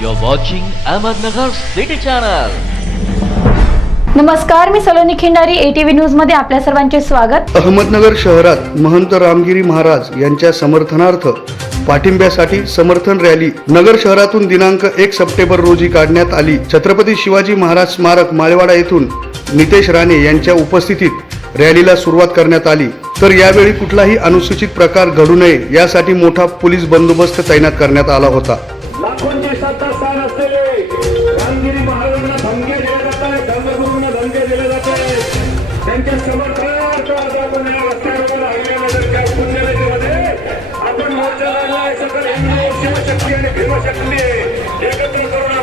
You're watching Ahmednagar City Channel. नमस्कार मी Saloni Khindari ATV न्यूजमध्ये आपल्या सर्वांचे स्वागत. अहमदनगर शहरात महंत रामगिरी महाराज यांच्या समर्थनार्थ पाठिंब्यासाठी समर्थन रॅली नगर शहरातून दिनांक एक सप्टेंबर रोजी काढण्यात आली. छत्रपती शिवाजी महाराज स्मारक माळेवाडा येथून नितेश राणे यांच्या उपस्थितीत रॅलीला सुरुवात करण्यात आली. तर यावेळी कुठलाही अनुसूचित प्रकार घडू नये यासाठी मोठा पोलीस बंदोबस्त तैनात करण्यात आला होता. आपण मोर्चा लागला आहे. सकल हिंदू शिवशक्ती आणि भीमशक्ती एकत्र करून